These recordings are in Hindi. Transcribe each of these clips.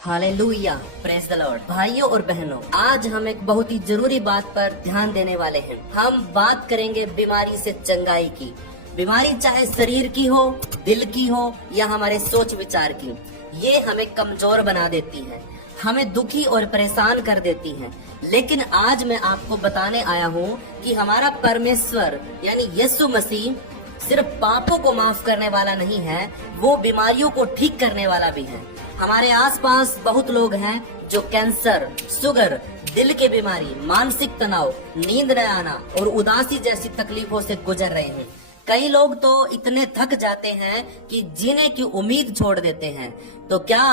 Hallelujah, praise the Lord. भाइयों और बहनों, आज हम एक बहुत ही जरूरी बात पर ध्यान देने वाले हैं। हम बात करेंगे बीमारी से चंगाई की। बीमारी चाहे शरीर की हो, दिल की हो या हमारे सोच विचार की, ये हमें कमजोर बना देती है, हमें दुखी और परेशान कर देती है। लेकिन आज मैं आपको बताने आया हूँ कि हमारा परमेश्वर यानी यीशु मसीह सिर्फ पापों को माफ करने वाला नहीं है, वो बीमारियों को ठीक करने वाला भी है। हमारे आसपास बहुत लोग हैं जो कैंसर, शुगर, दिल की बीमारी, मानसिक तनाव, नींद न आना और उदासी जैसी तकलीफों से गुजर रहे हैं। कई लोग तो इतने थक जाते हैं कि जीने की उम्मीद छोड़ देते हैं। तो क्या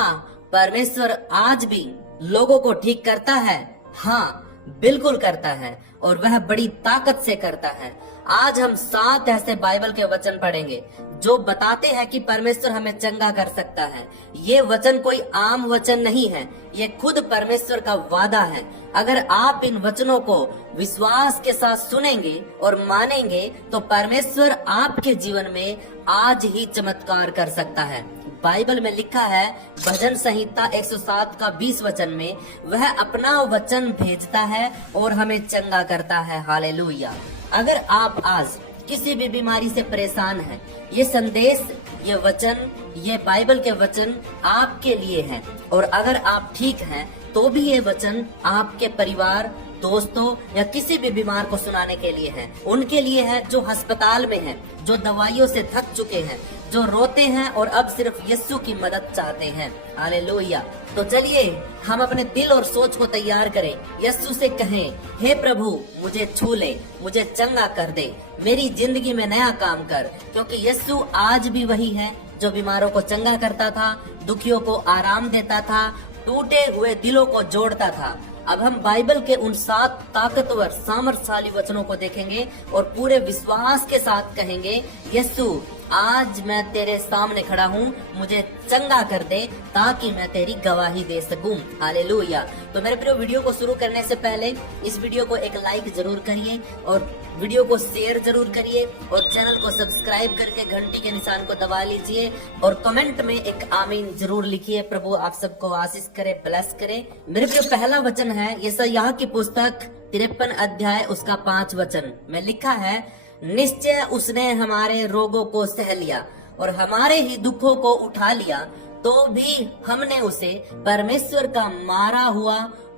परमेश्वर आज भी लोगों को ठीक करता है? हाँ, बिल्कुल करता है, और वह बड़ी ताकत से करता है। आज हम 7 ऐसे बाइबल के वचन पढ़ेंगे जो बताते हैं कि परमेश्वर हमें चंगा कर सकता है। ये वचन कोई आम वचन नहीं है, ये खुद परमेश्वर का वादा है। अगर आप इन वचनों को विश्वास के साथ सुनेंगे और मानेंगे तो परमेश्वर आपके जीवन में आज ही चमत्कार कर सकता है। बाइबल में लिखा है, भजन संहिता 107 का 20 वचन में, वह अपना वचन भेजता है और हमें चंगा करता है। हालेलुया। अगर आप आज किसी भी बीमारी से परेशान हैं, ये संदेश, ये वचन, ये बाइबल के वचन आपके लिए है। और अगर आप ठीक हैं तो भी ये वचन आपके परिवार, दोस्तों या किसी भी बीमार को सुनाने के लिए है। उनके लिए है जो अस्पताल में है, जो दवाइयों से थक चुके हैं, जो रोते हैं और अब सिर्फ यीशु की मदद चाहते हैं। हालेलुया। तो चलिए हम अपने दिल और सोच को तैयार करें, यीशु से कहें, हे प्रभु मुझे छू ले, मुझे चंगा कर दे, मेरी जिंदगी में नया काम कर। क्योंकि यीशु आज भी वही है जो बीमारों को चंगा करता था, दुखियों को आराम देता था, टूटे हुए दिलों को जोड़ता था। अब हम बाइबल के उन 7 ताकतवर सामर्थ्यशाली वचनों को देखेंगे और पूरे विश्वास के साथ कहेंगे, यीशु आज मैं तेरे सामने खड़ा हूँ, मुझे चंगा कर दे ताकि मैं तेरी गवाही दे सकूं। हालेलुया। तो मेरे प्रिय, वीडियो को शुरू करने से पहले इस वीडियो को एक लाइक जरूर करिए और वीडियो को शेयर जरूर करिए और चैनल को सब्सक्राइब करके घंटी के निशान को दबा लीजिए और कमेंट में एक आमीन जरूर लिखिए। प्रभु आप सबको आशीष करे, ब्लेस करे। मेरे प्रिय, पहला वचन है यशायाह की पुस्तक 53 अध्याय उसका 5 वचन में लिखा है, निश्चय उसने हमारे रोगों को सह लिया और हमारे ही दुखों को उठा लिया, तो भी हमने उसे परमेश्वर का मारा हुआ,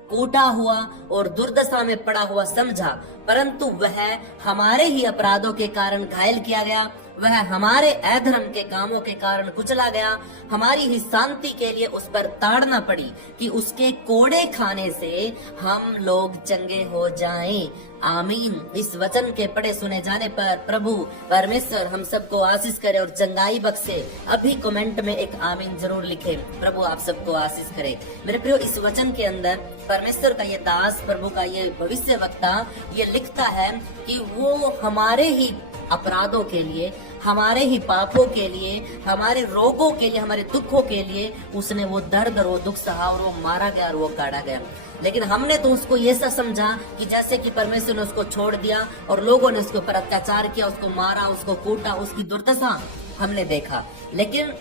कूटा हुआ और दुर्दशा में पड़ा हुआ समझा। परंतु वह हमारे ही अपराधों के कारण घायल किया गया, वह हमारे अधर्म के कामों के कारण कुचला गया, हमारी ही शांति के लिए उस पर ताड़ना पड़ी कि उसके कोड़े खाने से हम लोग चंगे हो जाएं। आमीन। इस वचन के पढ़े सुने जाने पर प्रभु परमेश्वर हम सबको आशीष करे और चंगाई बख्शे। अभी कमेंट में एक आमीन जरूर लिखे। प्रभु आप सबको आशीष करे। मेरे प्रियो, इस वचन के अंदर परमेश्वर का ये दास, प्रभु का ये भविष्य वक्ता ये लिखता है कि वो हमारे ही अपराधों के लिए, हमारे ही पापों के लिए, हमारे रोगों के लिए, हमारे दुखों के लिए उसने वो दर्द और वो दुख सहा और वो मारा गया और वो काटा गया। लेकिन हमने तो उसको ये सा समझा कि जैसे कि परमेश्वर ने उसको छोड़ दिया और लोगों ने उसके ऊपर अत्याचार किया, उसको मारा, उसको कूटा, उसकी दुर्दशा हमने देखा। लेकिन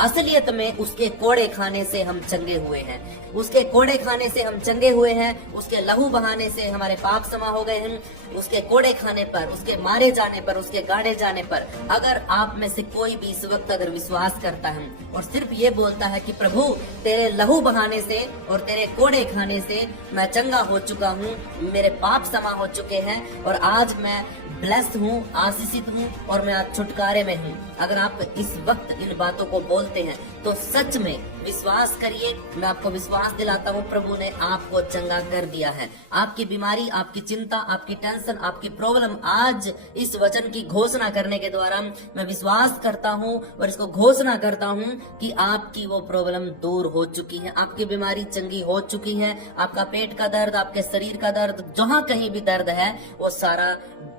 असलियत में उसके कोड़े खाने से हम चंगे हुए हैं। उसके कोड़े खाने से हम चंगे हुए हैं, उसके लहू बहाने से हमारे पाप क्षमा हो गए हैं। उसके कोड़े खाने पर, उसके मारे जाने पर, उसके गाड़े जाने पर अगर आप में से कोई भी इस वक्त अगर विश्वास करता है और सिर्फ ये बोलता है कि प्रभु तेरे लहू बहाने से और तेरे कोड़े खाने से मैं चंगा हो चुका हूँ, मेरे पाप क्षमा हो चुके हैं और आज मैं ब्लेस्ड हूँ, आशीषित हूँ और मैं आज छुटकारे में हूँ, अगर आप इस वक्त इन बातों को बोलते हैं तो सच में विश्वास करिए, मैं आपको विश्वास दिलाता हूँ, प्रभु ने आपको चंगा कर दिया है। आपकी बीमारी, आपकी चिंता, आपकी टेंशन, आपकी प्रॉब्लम आज इस वचन की घोषणा करने के द्वारा मैं विश्वास करता हूँ और इसको घोषणा करता हूँ कि आपकी वो प्रॉब्लम दूर हो चुकी है, आपकी बीमारी चंगी हो चुकी है। आपका पेट का दर्द, आपके शरीर का दर्द, जहाँ कहीं भी दर्द है वो सारा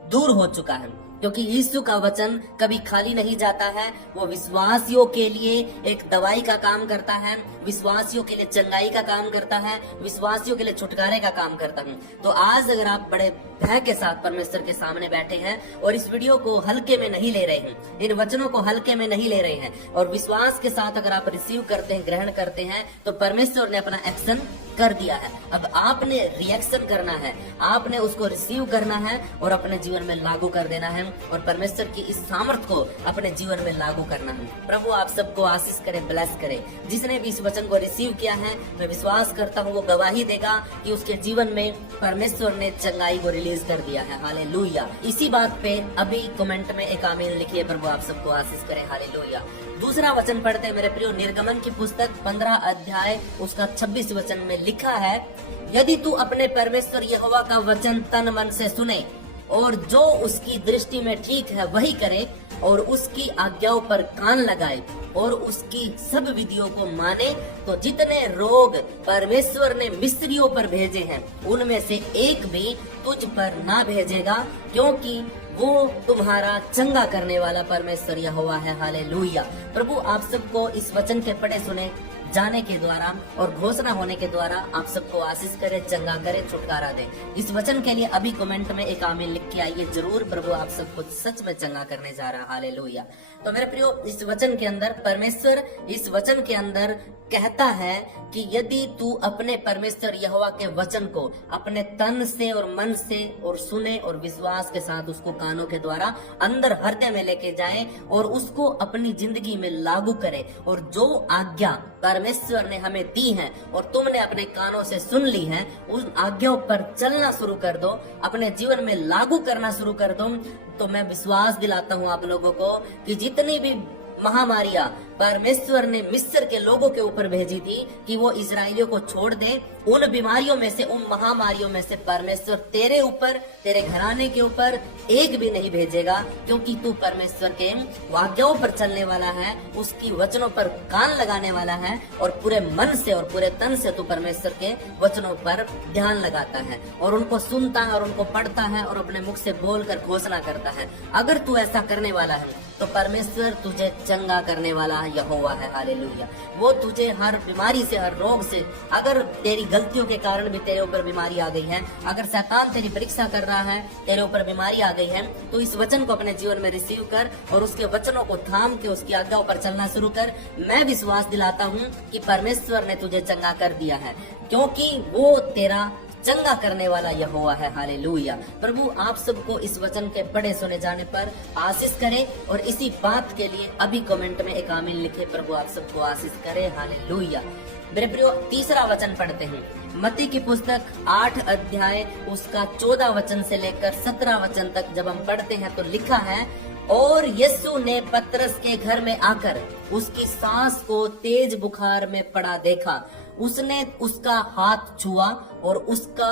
दूर हो चुका है। क्योंकि यीशु का वचन कभी खाली नहीं जाता है। वो विश्वासियों के लिए एक दवाई का काम करता है, विश्वासियों के लिए चंगाई का काम करता है, विश्वासियों के लिए छुटकारे का काम करता है। तो आज अगर आप बड़े भय के साथ परमेश्वर के सामने बैठे हैं और इस वीडियो को हल्के में नहीं ले रहे हैं, इन वचनों को हल्के में नहीं ले रहे हैं और विश्वास के साथ अगर आप रिसीव करते हैं, ग्रहण करते हैं, तो परमेश्वर ने अपना एक्शन कर दिया है। अब आपने रिएक्शन करना है, आपने उसको रिसीव करना है और अपने जीवन में लागू कर देना है और परमेश्वर की इस सामर्थ को अपने जीवन में लागू करना है। प्रभु आप सबको आशीष करे, ब्लेस करे। जिसने भी इस वचन को रिसीव किया है, मैं विश्वास करता हूँ वो गवाही देगा कि उसके जीवन में परमेश्वर ने चंगाई को रिलीज कर दिया है। हालेलुया। इसी बात पे अभी कमेंट में एक आमीन लिखिए। प्रभु आप सबको आशीष करे। हालेलुया। दूसरा वचन पढ़ते मेरे प्रियो, निर्गमन की पुस्तक 15 अध्याय उसका 26 वचन में लिखा है, यदि तू अपने परमेश्वर यहोवा का वचन तन मन से सुने और जो उसकी दृष्टि में ठीक है वही करे और उसकी आज्ञाओं पर कान लगाए और उसकी सब विधियों को माने, तो जितने रोग परमेश्वर ने मिस्रियों पर भेजे हैं उनमें से एक भी तुझ पर ना भेजेगा, क्योंकि वो तुम्हारा चंगा करने वाला परमेश्वर यहोवा है। हालेलुया। प्रभु आप सबको इस वचन के पढ़े सुने जाने के द्वारा और घोषणा होने के द्वारा आप सबको आशीष करे, चंगा करे, छुटकारा दे। इस वचन के लिए अभी कमेंट में एक आमीन लिख के आइए जरूर। प्रभु आप सबको सच में चंगा करने जा रहा है। हालेलुया। तो मेरे प्रियो, इस वचन के अंदर परमेश्वर इस वचन के अंदर कहता है कि यदि तू अपने परमेश्वर यहोवा के वचन को अपने तन से और मन से और सुने और विश्वास के साथ उसको कानों के द्वारा अंदर हृदय में लेके जाए और उसको अपनी जिंदगी में लागू करे और जो आज्ञा परमेश्वर ने हमें दी है और तुमने अपने कानों से सुन ली है, उन आज्ञाओं पर चलना शुरू कर दो, अपने जीवन में लागू करना शुरू कर दो, तो मैं विश्वास दिलाता हूँ आप लोगों को कि जितनी भी महामारियां परमेश्वर ने मिस्र के लोगों के ऊपर भेजी थी कि वो इजरायलियों को छोड़ दे, उन बीमारियों में से, उन महामारियों में से परमेश्वर तेरे ऊपर, तेरे घराने के ऊपर एक भी नहीं भेजेगा, क्योंकि तू परमेश्वर के आज्ञाओं पर चलने वाला है, उसकी वचनों पर कान लगाने वाला है और पूरे मन से और पूरे तन से तू परमेश्वर के वचनों पर ध्यान लगाता है और उनको सुनता है और उनको पढ़ता है और अपने मुख से बोलकर घोषणा करता है। अगर तू ऐसा करने वाला है तो परमेश्वर तुझे चंगा करने वाला यहोवा है। हालेलुया। वो तुझे हर बीमारी से, हर रोग से, अगर तेरी गलतियों के कारण भी तेरे ऊपर बीमारी आ गई है, अगर शैतान तेरी परीक्षा कर रहा है, तेरे ऊपर बीमारी आ गई है, तो इस वचन को अपने जीवन में रिसीव कर और उसके वचनों को थाम के उसकी आज्ञाओं पर चलना शुरू कर। मैं विश्वास दिलाता हूँ कि परमेश्वर ने तुझे चंगा कर दिया है, क्योंकि वो तेरा चंगा करने वाला यहोवा है। हालेलुया। प्रभु आप सबको इस वचन के पढ़े सुने जाने पर आशीष करे और इसी बात के लिए अभी कमेंट में एक आमीन लिखे। प्रभु आप सबको आशीष करे। हालेलुया। मेरे प्रियो, तीसरा वचन पढ़ते हैं। मत्ती की पुस्तक 8 अध्याय उसका 14 वचन से लेकर 17 वचन तक जब हम पढ़ते हैं तो लिखा है, और यीशु ने पतरस के घर में आकर उसकी सास को तेज बुखार में पड़ा देखा। उसने उसका हाथ छुआ और उसका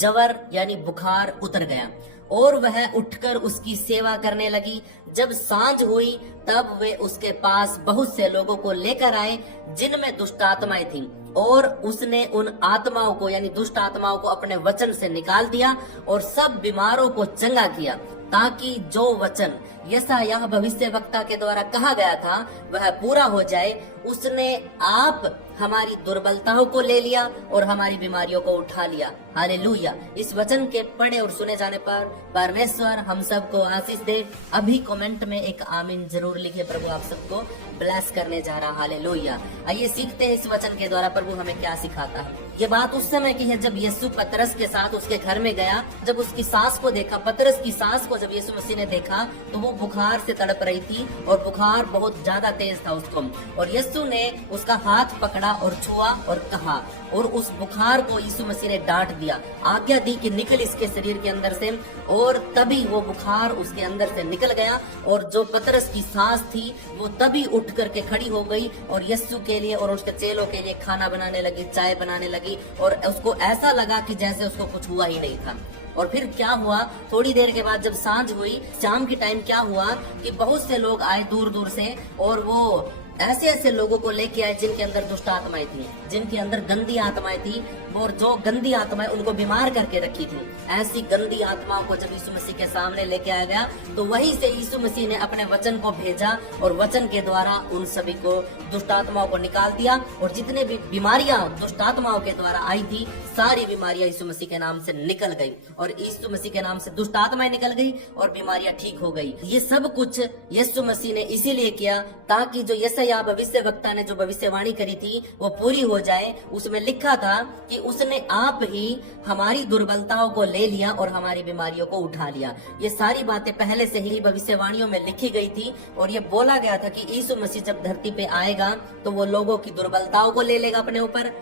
जवर यानी बुखार उतर गया और वह उठकर उसकी सेवा करने लगी। जब सांझ हुई तब वे उसके पास बहुत से लोगों को लेकर आए जिनमें दुष्ट आत्माएं थीं, और उसने उन आत्माओं को यानी दुष्ट आत्माओं को अपने वचन से निकाल दिया और सब बीमारों को चंगा किया, ताकि जो वचन यशायाह भविष्यवक्ता के द्वारा कहा गया था वह पूरा हो जाए। उसने आप हमारी दुर्बलताओं को ले लिया और हमारी बीमारियों को उठा लिया। हालेलुया। इस वचन के पढ़े और सुने जाने पर परमेश्वर हम सबको आशीष दे। अभी कमेंट में एक आमीन जरूर लिखे। प्रभु आप सबको ब्लेस करने जा रहा। हालेलुया। आइए सीखते हैं इस वचन के द्वारा प्रभु हमें क्या सिखाता है। ये बात उस समय की है जब यीशु पतरस के साथ उसके घर में गया, जब उसकी सास को देखा, पतरस की सास को जब यीशु मसीह ने देखा तो वो बुखार से तड़प रही थी और बुखार बहुत ज्यादा तेज था उसको, और यीशु ने उसका हाथ पकड़ा और छुआ और कहा, और उस बुखार को यीशु मसीह ने डांट दिया, आज्ञा दी कि निकल इसके शरीर के अंदर से, और तभी वो बुखार उसके अंदर से निकल गया। और जो पतरस की सास थी वो तभी उठ करके खड़ी हो गई और यीशु के लिए और उसके चेलों के लिए खाना बनाने लगी, चाय बनाने लगी, और उसको ऐसा लगा कि जैसे उसको कुछ हुआ ही नहीं था। और फिर क्या हुआ, थोड़ी देर के बाद जब सांझ हुई, शाम की टाइम क्या हुआ कि बहुत से लोग आए दूर दूर से, और वो ऐसे ऐसे लोगों को लेके आए जिनके अंदर दुष्ट आत्माएं थी, जिनके अंदर गंदी आत्माएं थी, और जो गंदी आत्माएं उनको बीमार करके रखी थी। ऐसी गंदी आत्माओं को जब यीशु मसीह के सामने लेके आया गया तो वहीं से यीशु मसीह ने अपने वचन को भेजा और वचन के द्वारा उन सभी को, दुष्ट आत्माओं को निकाल दिया। और जितने भी बीमारियां दुष्ट आत्माओं के द्वारा आई थी, सारी बीमारियां यीशु मसीह के नाम से निकल गई, और यीशु मसीह के नाम से दुष्ट आत्माएं निकल गई और बीमारियां ठीक हो गई। ये सब कुछ यीशु मसीह ने इसीलिए किया ताकि जो यशायाह भविष्यवक्ता ने जो भविष्यवाणी करी थी वो पूरी हो जाए। उसमें लिखा था कि उसने आप ही हमारी दुर्बलताओं को ले लिया और हमारी बीमारियों को उठा लिया। ये सारी बातें पहले से ही भविष्यवाणियों में लिखी गई थी, और ये बोला गया था कि यीशु मसीह जब धरती पे आएगा तो वो लोगों की दुर्बलताओं को ले लेगा अपने ऊपर,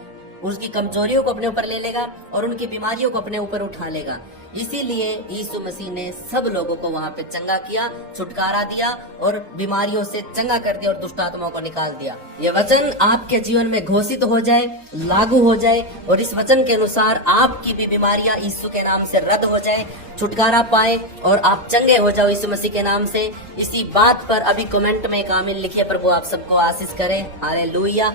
उसकी कमजोरियों को अपने ऊपर ले लेगा और उनकी बीमारियों को अपने ऊपर उठा लेगा। इसीलिए यीशु मसीह ने सब लोगों को वहां पे चंगा किया, छुटकारा दिया और बीमारियों से चंगा कर दिया और दुष्ट आत्माओं को निकाल दिया। ये वचन आपके जीवन में घोषित हो जाए, लागू हो जाए, और इस वचन के अनुसार आपकी भी बीमारियां यीशु के नाम से रद्द हो जाए, छुटकारा पाए और आप चंगे हो जाओ यीशु मसीह के नाम से। इसी बात पर अभी कमेंट में एक आमीन लिखिए। प्रभु आप सबको आशीष करे। हालेलुया।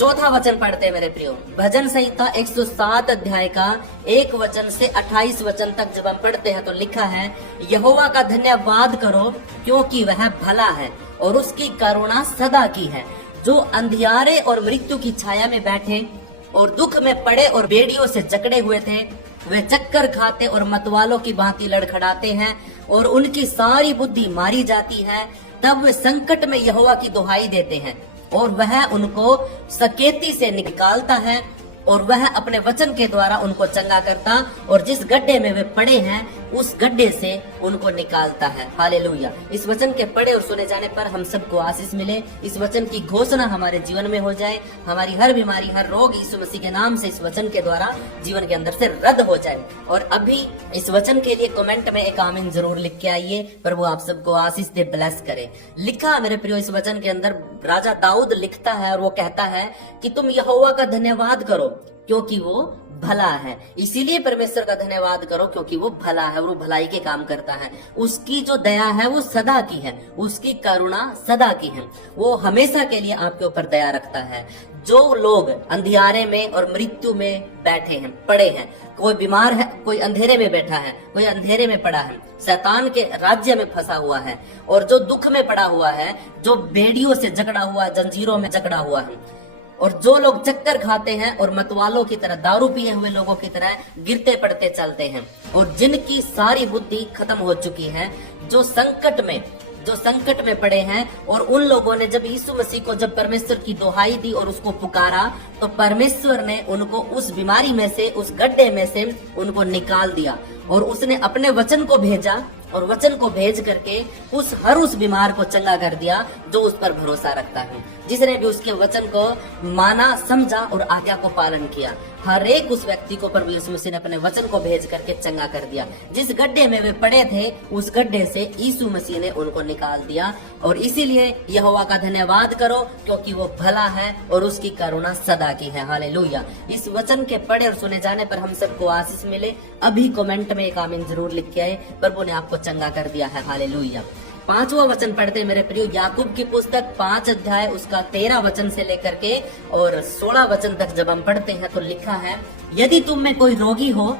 चौथा वचन पढ़ते हैं मेरे प्रियो। भजन संहिता 107 अध्याय का 1 वचन से 28 वचन तक जब हम पढ़ते हैं तो लिखा है, यहोवा का धन्यवाद करो क्योंकि वह भला है और उसकी करुणा सदा की है। जो अंधियारे और मृत्यु की छाया में बैठे और दुख में पड़े और बेड़ियों से जकड़े हुए थे, वे चक्कर खाते और मतवालों की भांति लड़खड़ाते हैं और उनकी सारी बुद्धि मारी जाती है। तब वे संकट में यहोवा की दुहाई देते हैं और वह उनको सकेती से निकालता है, और वह अपने वचन के द्वारा उनको चंगा करता और जिस गड्ढे में वे पड़े हैं उस गड्ढे से उनको निकालता है। हालेलुया। इस वचन के पढ़े और सुने जाने पर हम सबको आशीष मिले। इस वचन की घोषणा हमारे जीवन में हो जाए। हमारी हर बीमारी, हर रोग यीशु मसीह के नाम से इस वचन के द्वारा जीवन के अंदर से रद्द हो जाए। और अभी इस वचन के लिए कमेंट में एक आमीन जरूर लिख के आइए। प्रभु आप सबको आशीष दे, ब्लेस करे। लिखा मेरे प्रियो इस वचन के अंदर, राजा दाऊद लिखता है और वो कहता है कि तुम यहोवा का धन्यवाद करो क्योंकि वो भला है। इसीलिए परमेश्वर का धन्यवाद करो क्योंकि वो भला है और वो भलाई के काम करता है। उसकी जो दया है वो सदा की है, उसकी करुणा सदा की है। वो हमेशा के लिए आपके ऊपर दया रखता है। जो लोग अंधियारे में और मृत्यु में बैठे हैं, पड़े हैं, कोई बीमार है, कोई अंधेरे में बैठा है, कोई अंधेरे में पड़ा है, शैतान के राज्य में फंसा हुआ है, और जो दुख में पड़ा हुआ है, जो बेड़ियों से जकड़ा हुआ, जंजीरों में जकड़ा हुआ है, और जो लोग चक्कर खाते हैं और मतवालों की तरह, दारू पिए हुए लोगों की तरह गिरते पड़ते चलते हैं, और जिनकी सारी बुद्धि खत्म हो चुकी है, जो संकट में पड़े हैं, और उन लोगों ने जब यीशु मसीह को, जब परमेश्वर की दुहाई दी और उसको पुकारा तो परमेश्वर ने उनको उस बीमारी में से, उस गड्ढे में से उनको निकाल दिया, और उसने अपने वचन को भेजा और वचन को भेज करके उस बीमार को चंगा कर दिया जो उस पर भरोसा रखता है। जिसने भी उसके वचन को माना, समझा और आज्ञा को पालन किया, हर एक उस व्यक्ति को प्रभु यीशु मसीह ने अपने वचन को भेज करके चंगा कर दिया। जिस गड्ढे में वे पड़े थे उस गड्ढे से यीशु मसीह ने उनको निकाल दिया। और इसीलिए यहोवा का धन्यवाद करो क्योंकि वो भला है और उसकी करुणा सदा की है। हालेलुया। इस वचन के पढ़े और सुने जाने पर हम सबको आशीष मिले। अभी कमेंट में एक आमीन जरूर लिख के आए। प्रभु ने आपको चंगा कर दिया है। हालेलुया। 5वां वचन पढ़ते मेरे प्रियो, याकूब की पुस्तक 5 अध्याय उसका 13 वचन से लेकर के और 16 वचन तक जब हम पढ़ते हैं तो लिखा है, यदि तुम में कोई रोगी हो,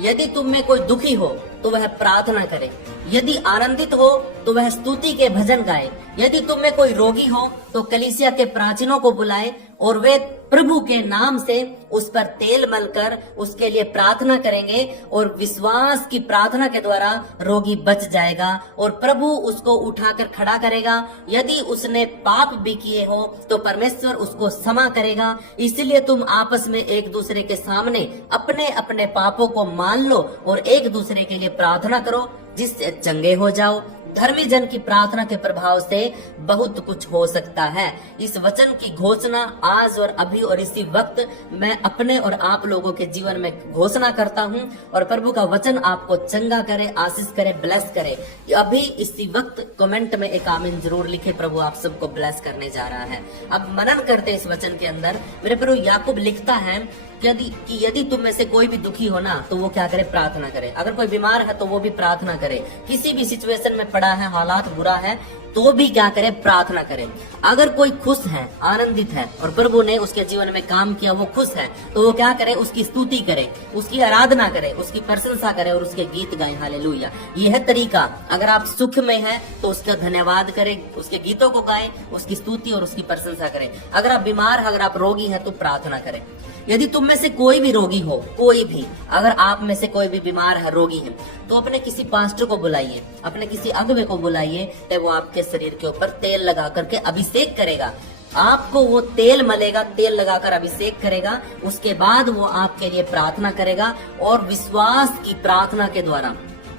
यदि तुम में कोई दुखी हो तो वह प्रार्थना करे, यदि आनंदित हो तो वह स्तुति के भजन गाए, यदि तुम में कोई रोगी हो तो कलीसिया के प्राचीनों को बुलाए और वे प्रभु के नाम से उस पर तेल मलकर उसके लिए प्रार्थना करेंगे, और विश्वास की प्रार्थना के द्वारा रोगी बच जाएगा और प्रभु उसको उठाकर खड़ा करेगा। यदि उसने पाप भी किए हो तो परमेश्वर उसको क्षमा करेगा। इसलिए तुम आपस में एक दूसरे के सामने अपने अपने पापों को मान लो और एक दूसरे के लिए प्रार्थना करो जिससे चंगे हो जाओ। धर्मी जन की प्रार्थना के प्रभाव से बहुत कुछ हो सकता है। इस वचन की घोषणा आज और अभी और इसी वक्त मैं अपने और आप लोगों के जीवन में घोषणा करता हूं, और प्रभु का वचन आपको चंगा करे, आशीष करे, ब्लेस करे। अभी इसी वक्त कमेंट में एक आमीन जरूर लिखे। प्रभु आप सबको ब्लेस करने जा रहा है। अब मनन करते इस वचन के अंदर। मेरे प्रभु याकूब लिखता है कि यदि तुम में से कोई भी दुखी हो ना तो वो क्या करे, प्रार्थना करे। अगर कोई बीमार है तो वो भी प्रार्थना करे। किसी भी सिचुएशन में पड़ा है, हालात बुरा है, तो भी क्या करे, प्रार्थना करे। अगर कोई खुश है, आनंदित है और प्रभु ने उसके जीवन में काम किया, वो खुश है, तो वो क्या करे, उसकी स्तुति करे, उसकी आराधना करे, उसकी प्रशंसा करे और उसके गीत गाए। हालेलुया। ये है तरीका। अगर आप सुख में हैं तो उसका धन्यवाद करें, उसके गीतों को गाएं, उसकी स्तुति और उसकी प्रशंसा करें। अगर आप बीमार हैं, अगर आप रोगी हैं तो प्रार्थना करें। यदि तुम में से कोई भी रोगी हो, कोई भी, अगर आप में से कोई भी बीमार है, रोगी है, तो अपने किसी पास्टर को बुलाइए, अपने किसी अगुवे को बुलाइए, तो वो आपके शरीर के ऊपर तेल लगा करके अभिषेक करेगा। आपको वो तेल मलेगा, तेल लगाकर अभिषेक करेगा, उसके बाद वो आपके लिए प्रार्थना करेगा और विश्वास की प्रार्थना के द्वारा,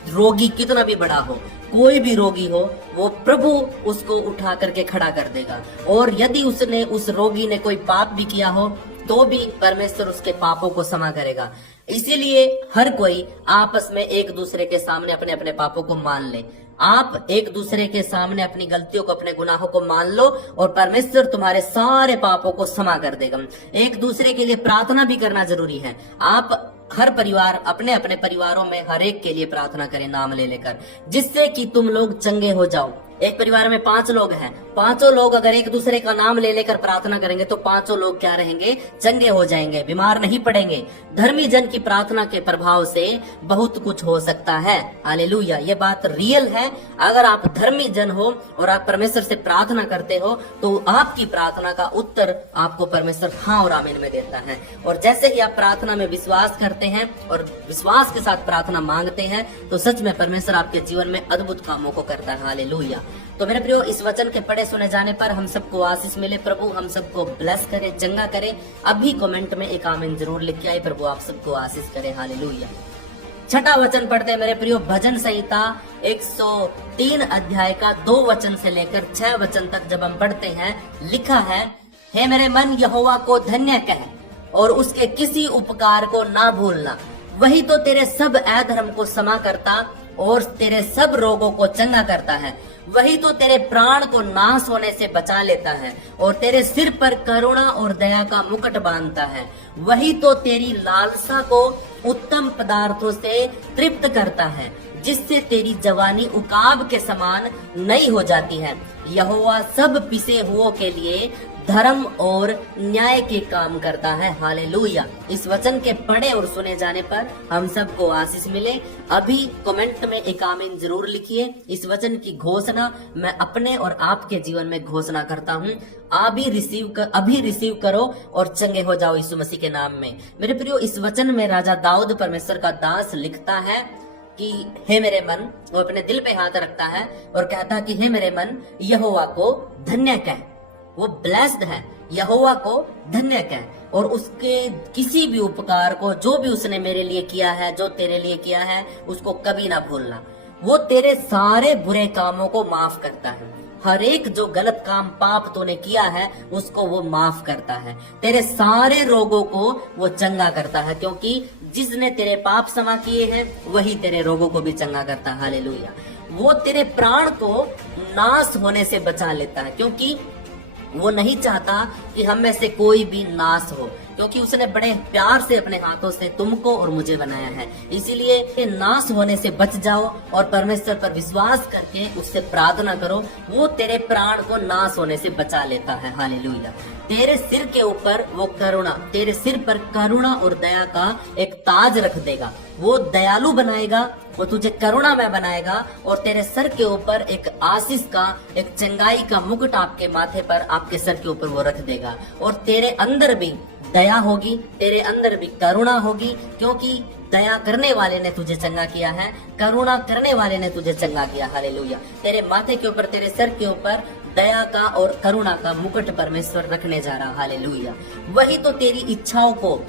रोगी कितना भी बड़ा हो, कोई भी रोगी हो, वो प्रभु उसको उठा करके खड़ा कर देगा। और यदि उस रोगी ने कोई पाप भी किया हो तो भी परमेश्वर उसके पापों को क्षमा करेगा। इसीलिए हर कोई आपस में एक दूसरे के सामने अपने अपने पापों को मान ले। आप एक दूसरे के सामने अपनी गलतियों को, अपने गुनाहों को मान लो और परमेश्वर तुम्हारे सारे पापों को क्षमा कर देगा। एक दूसरे के लिए प्रार्थना भी करना जरूरी है। आप हर परिवार अपने अपने परिवारों में हर एक के लिए प्रार्थना करें नाम ले लेकर, जिससे कि तुम लोग चंगे हो जाओ। एक परिवार में 5 लोग हैं, 5 लोग अगर एक दूसरे का नाम ले लेकर प्रार्थना करेंगे तो 5 लोग क्या रहेंगे, चंगे हो जाएंगे, बीमार नहीं पड़ेंगे। धर्मी जन की प्रार्थना के प्रभाव से बहुत कुछ हो सकता है। हालेलुया। ये बात रियल है। अगर आप धर्मी जन हो और आप परमेश्वर से प्रार्थना करते हो तो आपकी प्रार्थना का उत्तर आपको परमेश्वर हाँ और आमीन में देता है। और जैसे ही आप प्रार्थना में विश्वास करते हैं और विश्वास के साथ प्रार्थना मांगते हैं तो सच में परमेश्वर आपके जीवन में अद्भुत कामों को करता है। हालेलुया। तो मेरे प्रियो, इस वचन के पढ़े सुने जाने पर हम सबको आशीष मिले, प्रभु हम सबको ब्लेस करे, चंगा करे। अभी कमेंट में एक आमीन जरूर लिख के आए। प्रभु आप सबको आशीष करे। हालेलुया। छठा वचन पढ़ते हैं मेरे प्रियो, भजन संहिता 103 अध्याय का 2 वचन से लेकर 6 वचन तक जब हम पढ़ते हैं, लिखा है, हे मेरे मन यहोवा को धन्य कह और उसके किसी उपकार को ना भूलना। वही तो तेरे सब अधर्म को क्षमा करता और तेरे सब रोगों को चंगा करता है। वही तो तेरे प्राण को नाश होने से बचा लेता है और तेरे सिर पर करुणा और दया का मुकुट बांधता है। वही तो तेरी लालसा को उत्तम पदार्थों से तृप्त करता है, जिससे तेरी जवानी उकाब के समान नई हो जाती है। यहोवा सब पिसे हुओं के लिए धर्म और न्याय के काम करता है। हालेलुया। इस वचन के पढ़े और सुने जाने पर हम सबको आशीष मिले। अभी कमेंट में एक आमीन जरूर लिखिए। इस वचन की घोषणा मैं अपने और आपके जीवन में घोषणा करता हूँ। अभी रिसीव करो और चंगे हो जाओ यीशु मसीह के नाम में। मेरे प्रियो, इस वचन में राजा दाऊद परमेश्वर का दास लिखता है कि हे मेरे मन, वो अपने दिल पे हाथ रखता है और कहता है कि हे मेरे मन यहोवा को धन्य कह। वो ब्लेस्ड है, यहोवा को धन्य कह और उसके किसी भी उपकार को, जो भी उसने मेरे लिए किया है, जो तेरे लिए किया है, उसको कभी ना भूलना। वो तेरे सारे बुरे कामों को माफ करता है। हर एक जो गलत काम पाप तूने किया है उसको वो माफ करता है। तेरे सारे रोगों को वो चंगा करता है, क्योंकि जिसने तेरे पाप क्षमा किए हैं वही तेरे रोगों को भी चंगा करता है। हालेलुया। वो तेरे प्राण को नाश होने से बचा लेता है, क्योंकि वो नहीं चाहता कि हम में से कोई भी नाश हो, क्योंकि उसने बड़े प्यार से अपने हाथों से तुमको और मुझे बनाया है। इसीलिए नाश होने से बच जाओ और परमेश्वर पर विश्वास करके उससे प्रार्थना करो। वो तेरे प्राण को नाश होने से बचा लेता है। हालेलुया। तेरे सिर के ऊपर वो करुणा, तेरे सिर पर करुणा और दया का एक ताज रख देगा। वो दयालु बनाएगा, वो तुझे करुणा में बनाएगा और तेरे सर के ऊपर एक आशीष का, एक चंगाई का मुकुट आपके माथे पर, आपके सर के ऊपर वो रख देगा। और तेरे अंदर भी दया होगी, तेरे अंदर भी करुणा होगी, क्योंकि दया करने वाले ने तुझे चंगा किया है, करुणा करने वाले ने तुझे चंगा किया। हालेलुया। तेरे माथे के ऊपर, तेरे सर के ऊपर दया का और करुणा का मुकुट परमेश्वर रखने जा रहा। हालेलुया। वही तो तेरी इच्छाओं को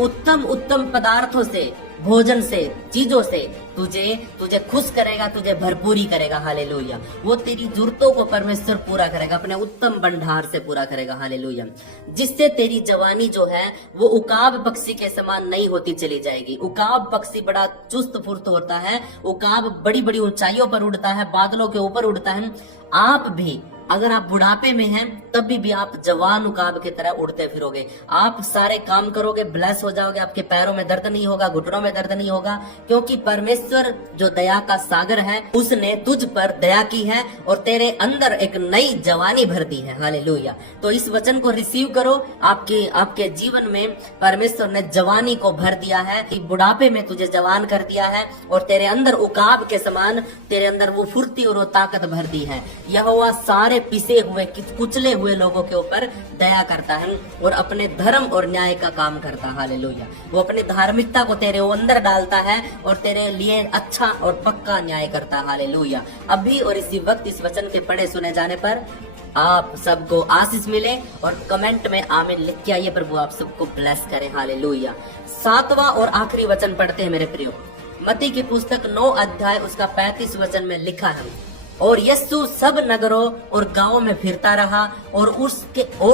उत्तम उत्तम पदार्थों से, भोजन से, चीजों से तुझे खुश करेगा, तुझे भरपूरी करेगा। हालेलुया। वो तेरी जरूरतों को परमेश्वर पूरा करेगा, अपने उत्तम भंडार से पूरा करेगा। हालेलुया। जिससे तेरी जवानी जो है वो उकाब पक्षी के समान नहीं होती चली जाएगी। उकाब पक्षी बड़ा चुस्त फुर्त होता है, उकाब बड़ी बड़ी ऊंचाइयों पर उड़ता है, बादलों के ऊपर उड़ता है। आप भी अगर आप बुढ़ापे में हैं तब भी आप जवान उकाब की तरह उड़ते फिरोगे। आप सारे काम करोगे, ब्लेस हो जाओगे, आपके पैरों में दर्द नहीं होगा, घुटनों में दर्द नहीं होगा, क्योंकि परमेश्वर जो दया का सागर है उसने तुझ पर दया की है और तेरे अंदर एक नई जवानी भर दी है। हालेलुया। तो इस वचन को रिसीव करो। आपके जीवन में परमेश्वर ने जवानी को भर दिया है, कि बुढ़ापे में तुझे जवान कर दिया है और तेरे अंदर उकाब के समान तेरे अंदर वो फुर्ती और वो ताकत भर दी है। यहोवा सारे पिसे हुए कुचले हुए लोगों के ऊपर दया करता है और अपने धर्म और न्याय का काम करता है। हालेलुया। वो अपनी धार्मिकता को तेरे अंदर डालता है और तेरे लिए अच्छा और पक्का न्याय करता है। हालेलुया। अभी और इसी वक्त इस वचन के पढ़े सुने जाने पर आप सबको आशीष मिले और कमेंट में आमीन लिख के आइए। प्रभु आप सबको ब्लेस करे। हालेलुया। 7वां और आखिरी वचन पढ़ते हैं मेरे प्रियो। मत्ती की पुस्तक 9 अध्याय उसका 35 वचन में लिखा है, और यीशु सब नगरों और गांवों में फिरता रहा और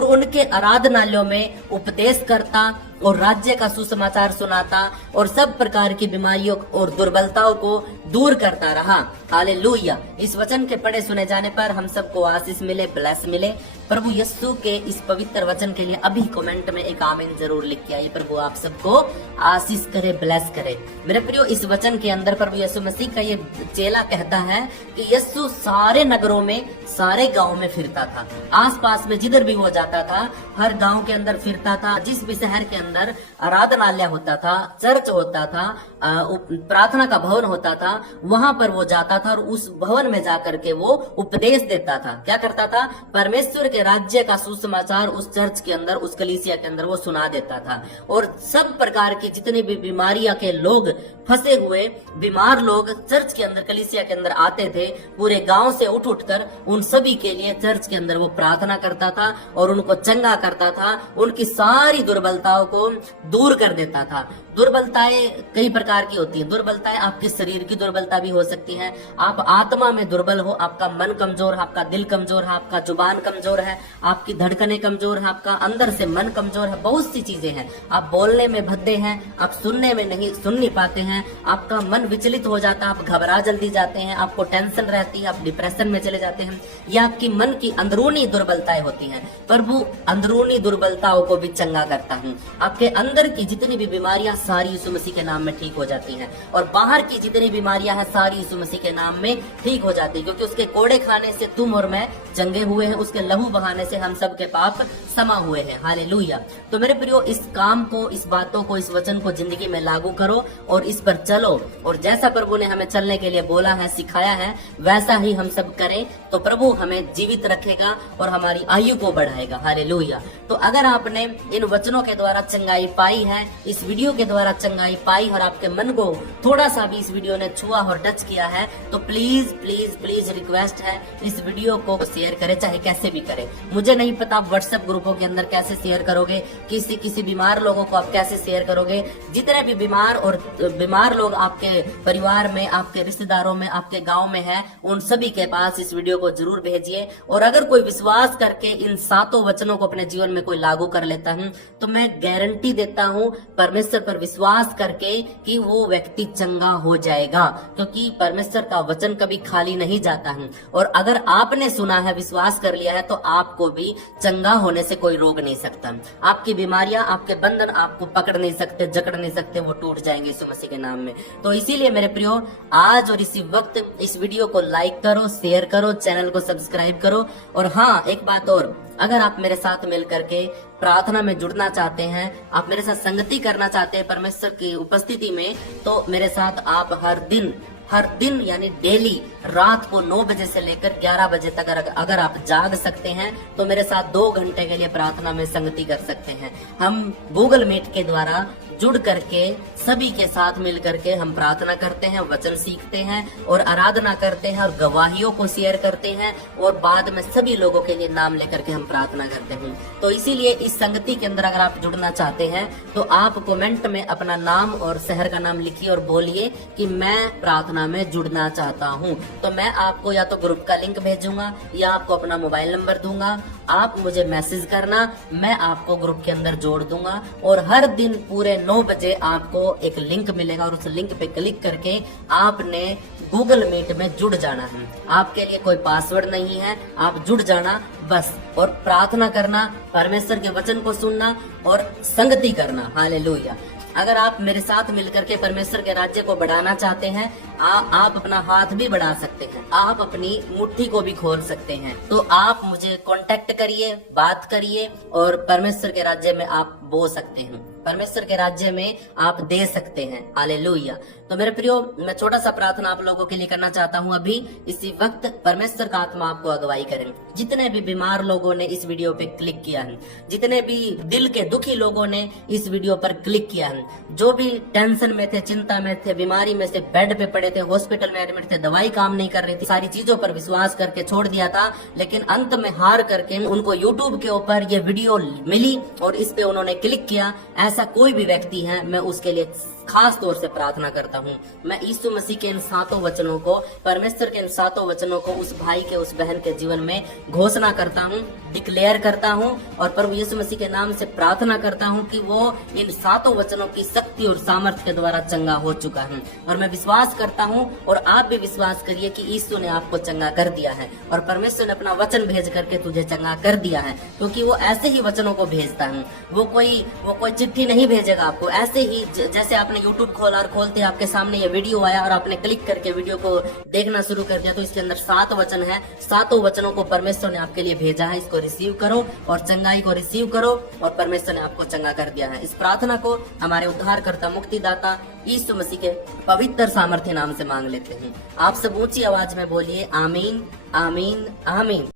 उनके आराधनालयों में उपदेश करता और राज्य का सुसमाचार सुनाता और सब प्रकार की बीमारियों और दुर्बलताओं को दूर करता रहा। हालेलुया। इस वचन के पढ़े सुने जाने पर हम सबको आशीष मिले, ब्लेस मिले। प्रभु यीशु के इस पवित्र वचन के लिए अभी कमेंट में एक आमीन जरूर लिख के आइए। प्रभु आप सबको आशीष करे, ब्लेस करे। मेरे प्रियो, इस वचन के अंदर प्रभु यीशु मसीह का ये चेला कहता है कि यीशु सारे नगरों में, सारे गांव में फिरता था। आसपास में जिधर भी वो जाता था, हर गांव के अंदर फिरता था। जिस भी शहर के अंदर आराधनालय होता था, चर्च होता था, प्रार्थना का भवन होता था, वहां पर वो जाता था और उस भवन में जाकर के वो उपदेश देता था। क्या करता था? परमेश्वर के राज्य का सुसमाचार उस चर्च के अंदर, उस कलीसिया के अंदर वो सुना देता था। और सब प्रकार की जितनी भी बीमारियां के लोग, फंसे हुए बीमार लोग चर्च के अंदर, कलीसिया के अंदर आते थे, पूरे गांव से उठ कर उन सभी के लिए चर्च के अंदर वो प्रार्थना करता था और उनको चंगा करता था, उनकी सारी दुर्बलताओं को दूर कर देता था। दुर्बलताएं कई प्रकार की होती है। दुर्बलताएं आपके शरीर की दुर्बलता भी हो सकती है। आप आत्मा में दुर्बल हो, आपका मन कमजोर है, आपका दिल कमजोर है, आपका जुबान कमजोर है, आपकी धड़कनें कमजोर है, आपका अंदर से मन कमजोर है, बहुत सी चीजें हैं। आप बोलने में भद्दे हैं, आप सुन नहीं पाते हैं, आपका मन विचलित हो जाता है, आप घबरा जल्दी जाते हैं, आपको टेंशन रहती है, आप डिप्रेशन में चले जाते हैं। ये आपकी मन की अंदरूनी दुर्बलताएं होती हैं। प्रभु अंदरूनी दुर्बलताओं को भी चंगा करता हूँ। आपके अंदर की जितनी भी बीमारियां सारी यीशु मसीह के नाम में ठीक हो जाती हैं और बाहर की जितनी बीमारियां हैं सारी यीशु मसीह के नाम में ठीक हो जाती है, क्योंकि उसके कोड़े खाने से तुम और मैं चंगे हुए हैं, उसके लहू बहाने से हम सब के पाप समा हुए हैं। हालेलुया। तो मेरे प्रियो, इस काम को, इस बातों को, इस वचन को जिंदगी में लागू करो और इस पर चलो, और जैसा प्रभु ने हमें चलने के लिए बोला है, सिखाया है, वैसा ही हम सब करें तो प्रभु हमें जीवित रखेगा और हमारी आयु को बढ़ाएगा। हालेलुया। तो अगर आपने इन वचनों के द्वारा चंगाई पाई है, इस वीडियो के द्वारा चंगाई पाई और आपके मन को थोड़ा सा भी इस वीडियो ने छुआ और टच किया है, तो प्लीज प्लीज प्लीज रिक्वेस्ट है, इस वीडियो को शेयर करें, चाहे कैसे भी करें। मुझे नहीं पता आप व्हाट्सएप ग्रुपों के अंदर कैसे शेयर करोगे, किसी बीमार लोगों को आप कैसे शेयर करोगे। जितने भी बीमार लोग आपके परिवार में, आपके रिश्तेदारों में, आपके गांव में है, उन सभी के पास इस वीडियो को जरूर भेजिए। और अगर कोई विश्वास करके इन 7 वचनों को अपने जीवन में कोई लागू कर लेता है, तो मैं गारंटी देता हूँ परमेश्वर पर विश्वास करके कि वो व्यक्ति चंगा हो जाएगा, क्योंकि परमेश्वर का वचन कभी खाली नहीं जाता है। और अगर आपने सुना है, विश्वास कर लिया है, तो आपको भी चंगा होने से कोई रोक नहीं सकता। आपकी बीमारियां, आपके बंधन आपको पकड़ नहीं सकते, जकड़ नहीं सकते, वो टूट जाएंगे यीशु मसीह के नाम में। तो इसीलिए मेरे प्रियो, आज और इसी वक्त इस वीडियो को लाइक करो, शेयर करो, चैनल को सब्सक्राइब करो। और हाँ, एक बात और, अगर आप मेरे साथ मिल करके प्रार्थना में जुड़ना चाहते हैं, आप मेरे साथ संगति करना चाहते हैं परमेश्वर की उपस्थिति में, तो मेरे साथ आप हर दिन यानी डेली रात को 9 बजे से लेकर 11 बजे तक अगर आप जाग सकते हैं तो मेरे साथ 2 घंटे के लिए प्रार्थना में संगति कर सकते हैं। हम गूगल मीट के द्वारा जुड़ करके सभी के साथ मिल करके हम प्रार्थना करते हैं, वचन सीखते हैं और आराधना करते हैं और गवाहियों को शेयर करते हैं और बाद में सभी लोगों के लिए नाम लेकर के हम प्रार्थना करते हैं। तो इसीलिए इस संगति के अंदर अगर आप जुड़ना चाहते हैं तो आप कमेंट में अपना नाम और शहर का नाम लिखिए और बोलिए कि मैं प्रार्थना में जुड़ना चाहता हूँ। तो मैं आपको या तो ग्रुप का लिंक भेजूंगा या आपको अपना मोबाइल नंबर दूंगा, आप मुझे मैसेज करना, मैं आपको ग्रुप के अंदर जोड़ दूंगा। और हर दिन पूरे 9 बजे आपको एक लिंक मिलेगा और उस लिंक पे क्लिक करके आपने गूगल मीट में जुड़ जाना है। आपके लिए कोई पासवर्ड नहीं है, आप जुड़ जाना बस, और प्रार्थना करना, परमेश्वर के वचन को सुनना और संगति करना। हालेलुया। अगर आप मेरे साथ मिलकर के परमेश्वर के राज्य को बढ़ाना चाहते हैं, आप अपना हाथ भी बढ़ा सकते हैं, आप अपनी मुट्ठी को भी खोल सकते हैं। तो आप मुझे कांटेक्ट करिए, बात करिए और परमेश्वर के राज्य में आप बो सकते हैं, परमेश्वर के राज्य में आप दे सकते हैं। हालेलुया। तो मेरे प्रियो, मैं छोटा सा प्रार्थना आप लोगों के लिए करना चाहता हूँ। अभी इसी वक्त परमेश्वर का आत्मा आपको अगुवाई करें। जितने भी बीमार लोगों ने इस वीडियो पे क्लिक किया है, जितने भी दिल के दुखी लोगों ने इस वीडियो पर क्लिक किया है, जो भी टेंशन में थे, चिंता में थे, बीमारी में से बेड पे पड़े थे, हॉस्पिटल में एडमिट थे, दवाई काम नहीं कर रही थी, सारी चीजों पर विश्वास करके छोड़ दिया था, लेकिन अंत में हार करके उनको यूट्यूब के ऊपर ये वीडियो मिली और इस पे उन्होंने क्लिक किया, ऐसा कोई भी व्यक्ति है, मैं उसके लिए खास तौर से प्रार्थना करता हूँ। मैं यीशु मसीह के इन 7 वचनों को, परमेश्वर के इन 7 वचनों को उस भाई के, उस बहन के जीवन में घोषणा करता हूँ, डिक्लेयर करता हूँ और प्रभु यीशु मसीह के नाम से प्रार्थना करता हूँ कि वो इन 7 वचनों की शक्ति और सामर्थ्य के द्वारा चंगा हो चुका है। और मैं विश्वास करता हूँ और आप भी विश्वास करिए कि यीशु ने आपको चंगा कर दिया है और परमेश्वर ने अपना वचन भेज करके तुझे चंगा कर दिया है, क्योंकि वो ऐसे ही वचनों को भेजता है। वो कोई चिट्ठी नहीं भेजेगा आपको, ऐसे ही जैसे आपने यूट्यूब खोला और खोलते आपके सामने ये वीडियो आया और आपने क्लिक करके वीडियो को देखना शुरू कर दिया, तो इसके अंदर 7 वचन है। 7 वचनों को परमेश्वर ने आपके लिए भेजा है। इसको रिसीव करो और चंगाई को रिसीव करो और परमेश्वर ने आपको चंगा कर दिया है। इस प्रार्थना को हमारे उद्धारकर्ता, मुक्तिदाता यीशु मसीह के पवित्र सामर्थ्य नाम से मांग लेते हैं। आप सब ऊंची आवाज में बोलिए, आमीन, आमीन, आमीन।